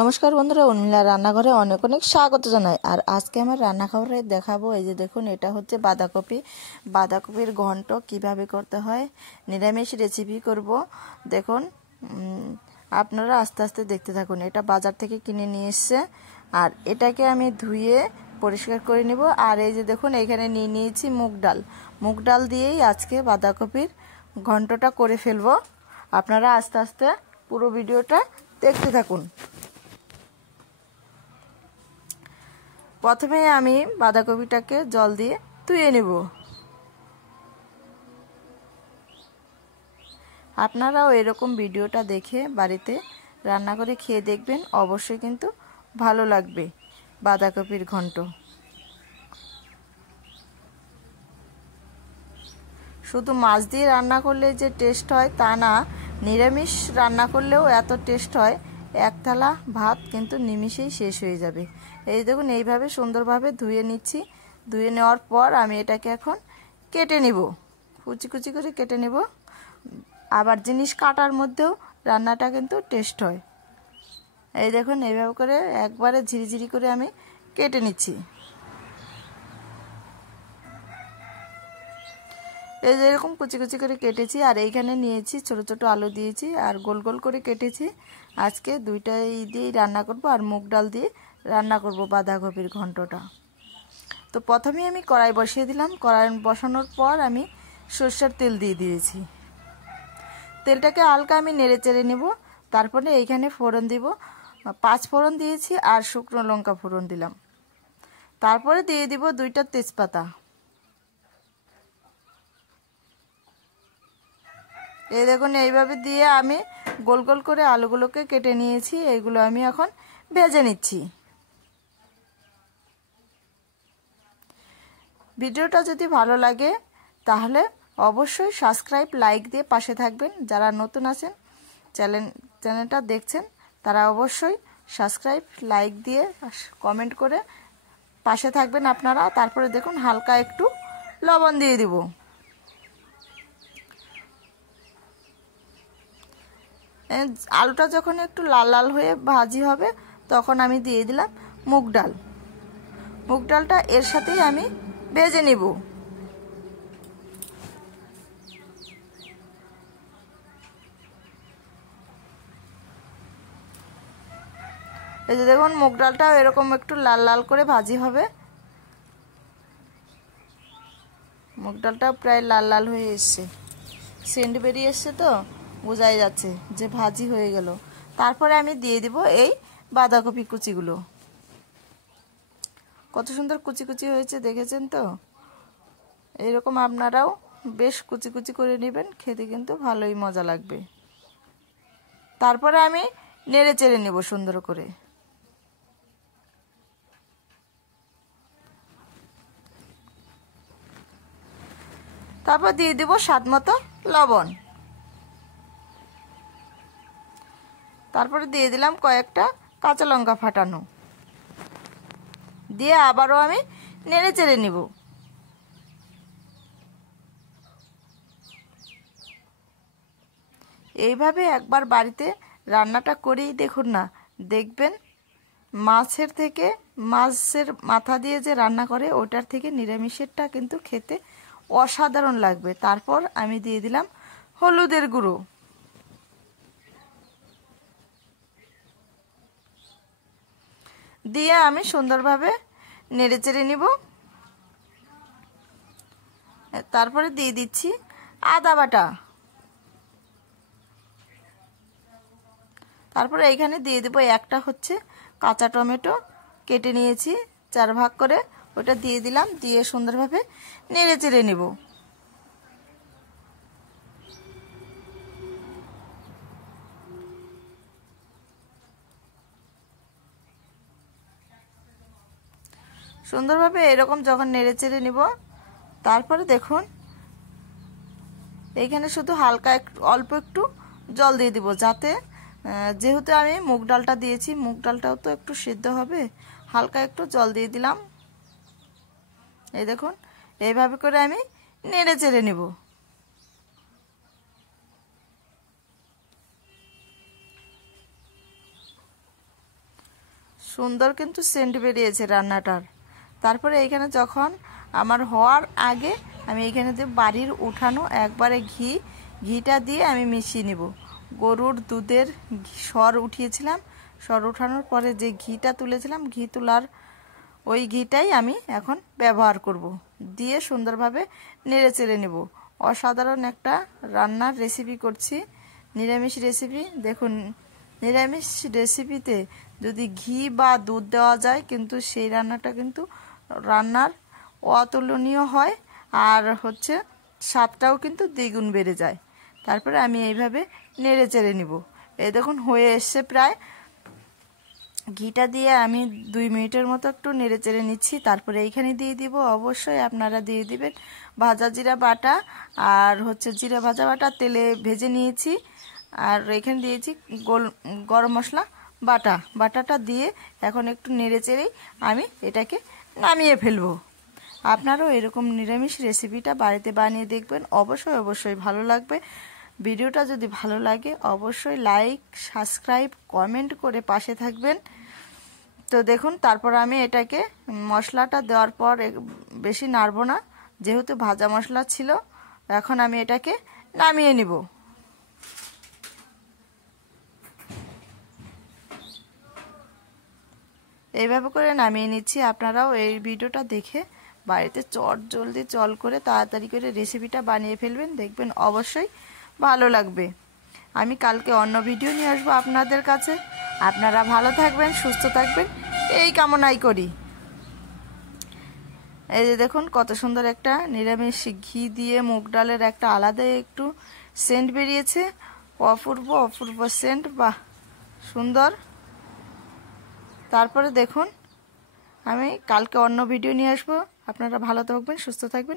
নমস্কার বন্ধুরা, উর্মিলা রান্নাঘরে অনেক অনেক স্বাগত জানাই। আর আজকে আমার রান্নাঘরে দেখাবো, এই যে দেখুন, এটা হচ্ছে বাঁধাকপির ঘন্ট কিভাবে করতে হয়। নিরামিষ রেসিপি করব। দেখুন, আপনারা আস্তে আস্তে দেখতে থাকুন। এটা বাজার থেকে কিনে নিয়ে এসছে, আর এটাকে আমি ধুয়ে পরিষ্কার করে নেব। আর এই যে দেখুন, এখানে নিয়ে নিয়েছি মুগ ডাল দিয়েই আজকে বাঁধাকপির ঘন্টটা করে ফেলবো। আপনারা আস্তে আস্তে পুরো ভিডিওটা দেখতে থাকুন। প্রথমে আমি বাঁধাকপিটাকে জল দিয়ে ধুয়ে নেব। আপনারাও এরকম ভিডিওটা দেখে বাড়িতে রান্না করে খেয়ে দেখবেন, অবশ্যই কিন্তু ভালো লাগবে বাঁধাকপির ঘন্ট। শুধু মাছ দিয়ে রান্না করলে যে টেস্ট হয় তা না, নিরামিষ রান্না করলেও এত টেস্ট হয়। এক থালা ভাত কিন্তু নিমিষেই শেষ হয়ে যাবে। এই দেখুন, এইভাবে সুন্দরভাবে ধুয়ে নিচ্ছি। ধুয়ে নেওয়ার পর আমি এটাকে এখন কেটে নিব, কুচি কুচি করে কেটে নিব। আবার জিনিস কাটার মধ্যেও রান্নাটা কিন্তু টেস্ট হয়। এই দেখুন, এইভাবে করে একবারে ঝিরিঝিরি করে আমি কেটে নিচ্ছি। এই যে এরকম কুচি কুচি করে কেটেছি। আর এইখানে নিয়েছি ছোট ছোট আলু দিয়েছি, আর গোল গোল করে কেটেছি। আজকে দুইটাই দিয়েই রান্না করব, আর মুগ ডাল দিয়ে রান্না করব বাঁধাকপির ঘন্টটা। তো প্রথমে আমি কড়াই বসিয়ে দিলাম। কড়াই বসানোর পর আমি সরষের তেল দিয়ে দিয়েছি। তেলটাকে হালকা আমি নেড়ে চেড়ে নেব। তারপরে এইখানে ফোড়ন দিব, 5 ফোড়ন দিয়েছি, আর শুকনো লঙ্কা ফোড়ন দিলাম। তারপরে দিয়ে দিব 2টা তেজপাতা। এই দেখুন, এইভাবে দিয়ে আমি গোল গোল করে আলুগুলোকে কেটে নিয়েছি। এইগুলো আমি এখন ভেজে নিচ্ছি। ভিডিওটা যদি ভালো লাগে তাহলে অবশ্যই সাবস্ক্রাইব, লাইক দিয়ে পাশে থাকবেন। যারা নতুন আছেন, চ্যানেলটা দেখছেন, তারা অবশ্যই সাবস্ক্রাইব, লাইক দিয়ে কমেন্ট করে পাশে থাকবেন আপনারা। তারপরে দেখুন, হালকা একটু লবণ দিয়ে দিব। আলুটা যখন একটু লাল লাল হয়ে ভাজি হবে, তখন আমি দিয়ে দিলাম মুগ ডালটা এর সাথেই আমি ভেজে নেব। এই যে দেখুন, মুগ ডালটাও এরকম একটু লাল লাল করে ভাজি হবে। মুগ ডালটা প্রায় লাল লাল হয়ে এসছে, সেন্ট বেরিয়ে এসছে, তো বোঝাই যাচ্ছে যে ভাজি হয়ে গেল। তারপরে আমি দিয়ে দিব এই বাঁধাকপি কুচিগুলো। কত সুন্দর কুচি কুচি হয়েছে, দেখেছেন তো? এইরকম আপনারাও বেশ কুচি কুচি করে নেবেন, খেতে কিন্তু ভালোই মজা লাগবে। তারপরে আমি নেড়ে চেড়ে নেব সুন্দর করে। তারপর দিয়ে দিব স্বাদ মতো লবণ। তারপরে দিয়ে দিলাম কয়েকটা কাঁচা লঙ্কা ফাটানো, দিয়ে আবারও আমি নেড়ে চেড়ে নিব। এইভাবে একবার বাড়িতে রান্নাটা করেই দেখুন না, দেখবেন মাছের মাথা দিয়ে যে রান্না করে, ওটার থেকে নিরামিষেরটা কিন্তু খেতে অসাধারণ লাগবে। তারপর আমি দিয়ে দিলাম হলুদের গুঁড়ো। দিয়ে আমি সুন্দরভাবে নেড়ে চেড়ে নিব। তারপরে দিয়ে দিচ্ছি আদা বাটা। তারপরে এইখানে দিয়ে দেবো একটা হচ্ছে কাঁচা টমেটো, কেটে নিয়েছি 4 ভাগ করে, ওটা দিয়ে দিলাম। দিয়ে সুন্দরভাবে নেড়ে চেড়ে নেব। সুন্দরভাবে এরকম যখন নেড়ে চেড়ে নিব, তারপরে দেখুন এইখানে শুধু হালকা অল্প একটু জল দিয়ে দিব, যাতে যেহেতু আমি মুগ ডালটা দিয়েছি, মুগ ডালটাও তো একটু সিদ্ধ হবে। হালকা একটু জল দিয়ে দিলাম। এই দেখুন, এইভাবে করে আমি নেড়ে চেড়ে নেব। সুন্দর কিন্তু সেন্ট বেরিয়েছে রান্নাটার। তারপরে এইখানে যখন আমার হওয়ার আগে আমি এইখানে যে বাড়ির উঠানো একবারে ঘিটা দিয়ে আমি মিশিয়ে নেব। গরুর দুধের সর উঠিয়েছিলাম, সর উঠানোর পরে যে ঘিটা তুলেছিলাম, ঘি তোলার ওই ঘিটাই আমি এখন ব্যবহার করব। দিয়ে সুন্দরভাবে নেড়ে চেড়ে নেব। অসাধারণ একটা রান্নার রেসিপি করছি, নিরামিষ রেসিপি। দেখুন, নিরামিষ রেসিপিতে যদি ঘি বা দুধ দেওয়া যায় কিন্তু সেই রান্নাটা কিন্তু রান্নার অতুলনীয় হয়, আর হচ্ছে স্বাদটাও কিন্তু দ্বিগুণ বেড়ে যায়। তারপরে আমি এইভাবে নেড়ে চেড়ে নিব। এই দেখুন হয়ে এসছে প্রায়। ঘিটা দিয়ে আমি 2 মিনিটের মতো একটু নেড়ে চেড়ে নিচ্ছি। তারপরে এইখানে দিয়ে দিব, অবশ্যই আপনারা দিয়ে দিবেন ভাজা জিরা বাটা, আর হচ্ছে জিরা ভাজা বাটা তেলে ভেজে নিয়েছি। আর এখানে দিয়েছি গরম মশলা বাটাটা দিয়ে এখন একটু নেড়ে চেড়েই আমি এটাকে নামিয়ে ফেলবো। আপনারাও এরকম নিরামিষ রেসিপিটা বাড়িতে বানিয়ে দেখবেন, অবশ্যই ভালো লাগবে। ভিডিওটা যদি ভালো লাগে অবশ্যই লাইক, সাবস্ক্রাইব, কমেন্ট করে পাশে থাকবেন। তো দেখুন, তারপর আমি এটাকে মশলাটা দেওয়ার পর বেশি নাড়ব না, যেহেতু ভাজা মশলা ছিল। এখন আমি এটাকে নামিয়ে নিব। এইভাবে করে নামিয়ে নিচ্ছি। আপনারাও এই ভিডিওটা দেখে বাড়িতে জলদি করে তাড়াতাড়ি করে রেসিপিটা বানিয়ে ফেলবেন, দেখবেন অবশ্যই ভালো লাগবে। আমি কালকে অন্য ভিডিও নিয়ে আসবো আপনাদের কাছে। আপনারা ভালো থাকবেন, সুস্থ থাকবেন, এই কামনাই করি। এই যে দেখুন কত সুন্দর একটা নিরামিষ ঘি দিয়ে মুগ ডালের একটা আলাদা একটু সেন্ট বেরিয়েছে। অপূর্ব সেন্ট, বাহ সুন্দর। তারপরে দেখুন, আমি কালকে অন্য ভিডিও নিয়ে আসবো। আপনারা ভালো থাকবেন, সুস্থ থাকবেন।